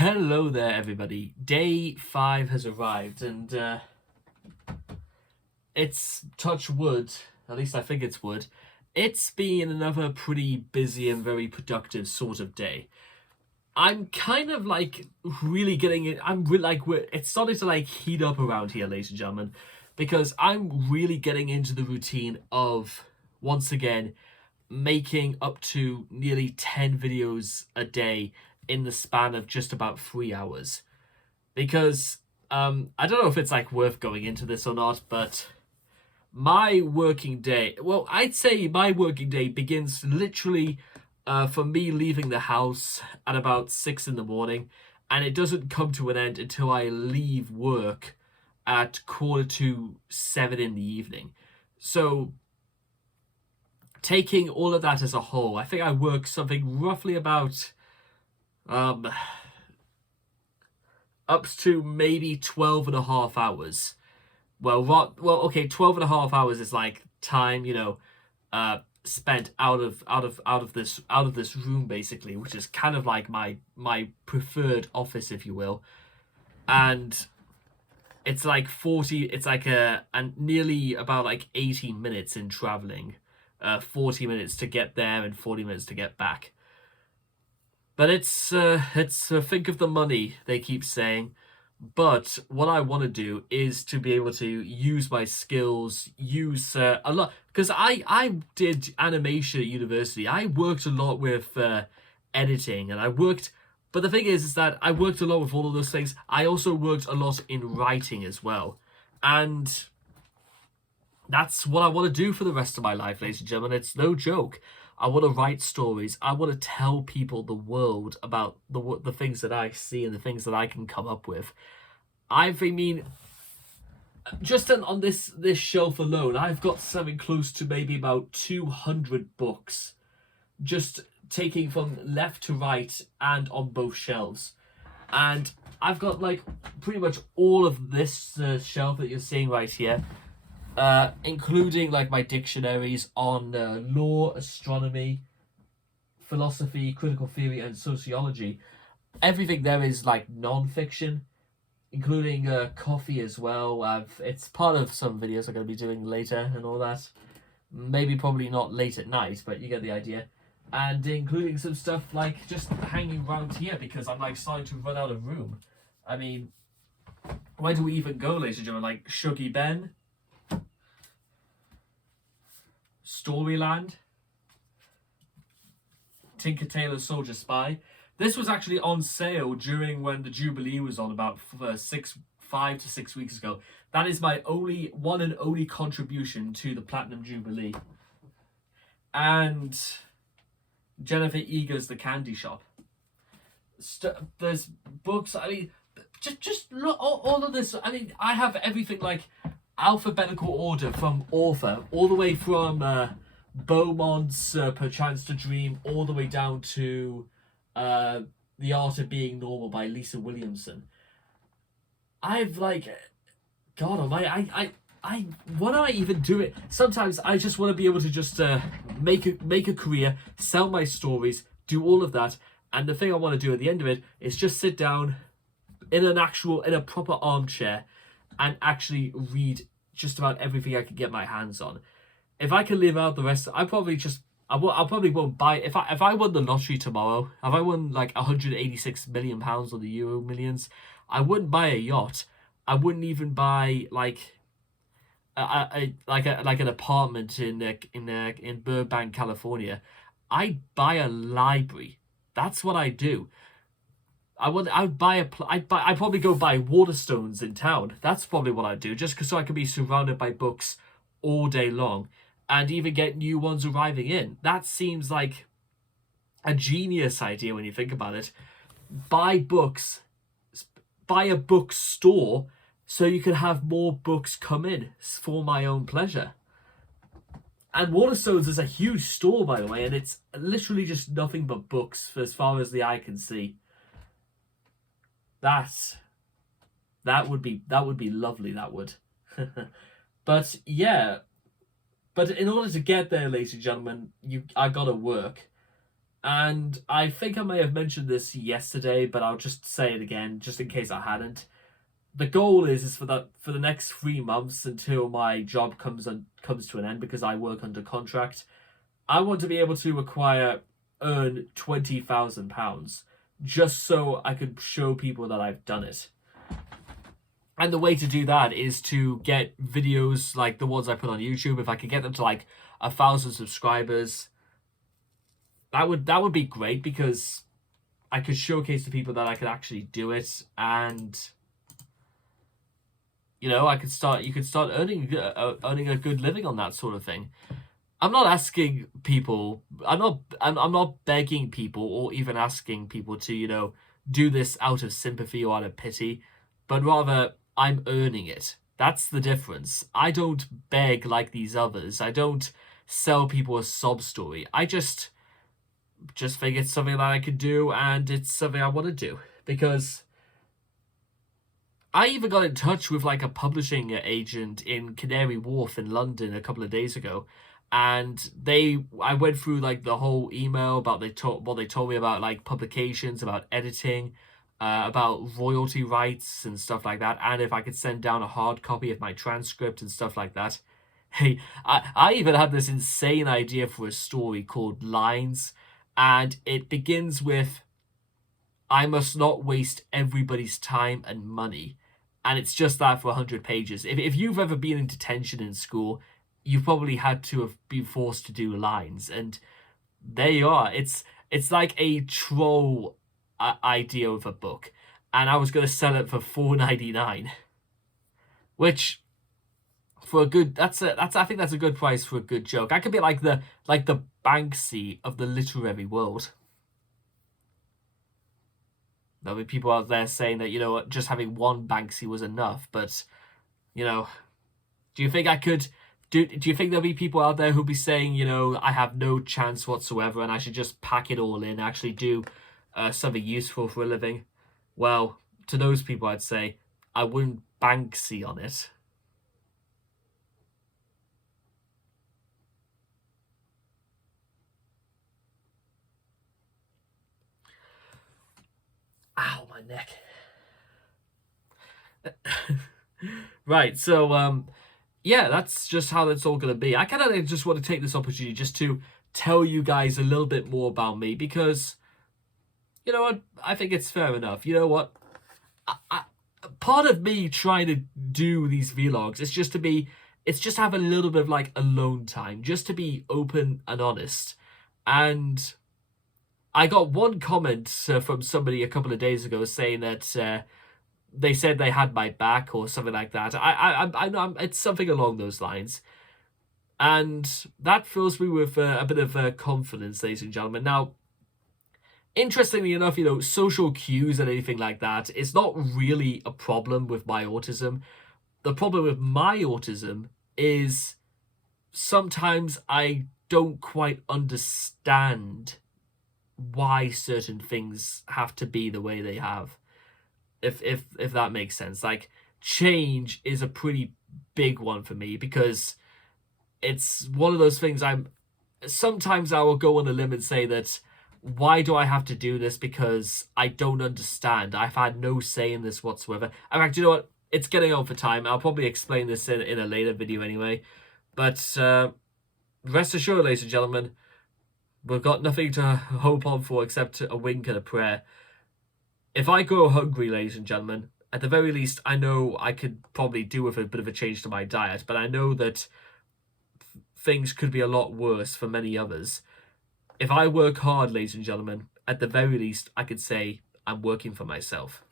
Hello there, everybody. Day 5 has arrived, and it's touch wood. At least I think it's wood. It's been another pretty busy and very productive sort of day. I'm kind of like really getting it. It's starting to like heat up around here, ladies and gentlemen, because I'm really getting into the routine of once again making up to nearly 10 videos a day in the span of just about 3 hours. Because I don't know if it's like worth going into this or not, but my working day, well, I'd say my working day begins literally for me leaving the house at about 6 in the morning, and it doesn't come to an end until I leave work at 6:45 in the evening. So taking all of that as a whole, I think I work something roughly about um up to maybe 12 and a half hours. Okay, 12 and a half hours is like time, spent out of this room basically, which is kind of like my preferred office, if you will. And it's like 40, it's like and nearly about like 18 minutes in traveling. 40 minutes to get there and 40 minutes to get back. But it's think of the money, they keep saying. But what I want to do is to be able to use my skills, use a lot, because I did animation at university. I worked a lot with editing, and but the thing is that I worked a lot with all of those things. I also worked a lot in writing as well, and that's what I want to do for the rest of my life, ladies and gentlemen. It's no joke. I want to write stories. I want to tell people the world about the things that I see and the things that I can come up with. I mean, just on this shelf alone, I've got something close to maybe about 200 books, just taking from left to right and on both shelves. And I've got like pretty much all of this shelf that you're seeing right here. Including like my dictionaries on law, astronomy, philosophy, critical theory, and sociology. Everything there is like non-fiction, including coffee as well. It's part of some videos I'm going to be doing later and all that. Maybe probably not late at night, but you get the idea. And including some stuff like just hanging around here because I'm like starting to run out of room. I mean, where do we even go, ladies and gentlemen? Like Shuggy Ben? Storyland, Tinker Tailor Soldier Spy. This was actually on sale during when the Jubilee was on, about 5 to 6 weeks ago. That is my one and only contribution to the Platinum Jubilee. And J.F.A. Eager's The Candy Shop. There's books. I mean, just look all of this. I mean, I have everything like alphabetical order from author, all the way from Beaumont's Perchance to Dream, all the way down to The Art of Being Normal by Lisa Williamson. I've like, God almighty, I why do I even do it? Sometimes I just want to be able to just make a career, sell my stories, do all of that, and the thing I want to do at the end of it is just sit down in a proper armchair and actually read just about everything I can get my hands on. If I can live out the rest, I probably won't buy. If I won the lottery tomorrow, if I won like 186 million pounds or the Euro Millions, I wouldn't buy a yacht. I wouldn't even buy like an apartment in Burbank, California. I'd buy a library. That's what I do. I'd probably go buy Waterstones in town. That's probably what I'd do, just so I could be surrounded by books all day long, and even get new ones arriving in. That seems like a genius idea when you think about it. Buy books, buy a bookstore, so you can have more books come in for my own pleasure. And Waterstones is a huge store, by the way, and it's literally just nothing but books for as far as the eye can see. That would be lovely. That would. But yeah, but in order to get there, ladies and gentlemen, I gotta work. And I think I may have mentioned this yesterday, but I'll just say it again, just in case I hadn't. The goal is for the next 3 months until my job comes to an end because I work under contract. I want to be able to earn £20,000 just so I could show people that I've done it. And the way to do that is to get videos like the ones I put on YouTube. If I could get them to like 1,000 subscribers, that would be great because I could showcase to people that I could actually do it, and you could start earning a good living on that sort of thing. I'm not asking people. I'm not begging people or even asking people to do this out of sympathy or out of pity, but rather I'm earning it. That's the difference. I don't beg like these others. I don't sell people a sob story. I just think it's something that I could do, and it's something I want to do because I even got in touch with like a publishing agent in Canary Wharf in London a couple of days ago, and I went through like the whole email about what they told me about like publications, about editing, about royalty rights and stuff like that, and if I could send down a hard copy of my transcript and stuff like that. Hey, I even had this insane idea for a story called Lines, and it begins with I must not waste everybody's time and money. And it's just that for 100 pages. If you've ever been in detention in school, you've probably had to have been forced to do lines. And there you are. It's like a troll idea of a book. And I was going to sell it for $4.99, which for a good I think that's a good price for a good joke. I could be like the Banksy of the literary world. There'll be people out there saying that, just having one Banksy was enough. But, do you think I could... Do you think there'll be people out there who'll be saying, I have no chance whatsoever and I should just pack it all in, actually do something useful for a living? Well, to those people I'd say, I wouldn't Banksy on it. Ow, my neck. Right, so yeah, that's just how that's all going to be. I kind of just want to take this opportunity just to tell you guys a little bit more about me because, you know what, I think it's fair enough. You know what, part of me trying to do these vlogs is it's just have a little bit of like alone time, just to be open and honest. And I got one comment from somebody a couple of days ago saying that they said they had my back or something like that. I know it's something along those lines, and that fills me with a bit of confidence, ladies and gentlemen. Now, interestingly enough, social cues and anything like that is not really a problem with my autism. The problem with my autism is sometimes I don't quite understand why certain things have to be the way they have. If that makes sense. Like, change is a pretty big one for me because it's one of those things sometimes I will go on a limb and say that why do I have to do this because I don't understand. I've had no say in this whatsoever. In fact, you know what? It's getting on for time. I'll probably explain this in a later video anyway. But rest assured, ladies and gentlemen, we've got nothing to hope on for except a wink and a prayer. If I go hungry, ladies and gentlemen, at the very least, I know I could probably do with a bit of a change to my diet, but I know that things could be a lot worse for many others. If I work hard, ladies and gentlemen, at the very least, I could say I'm working for myself.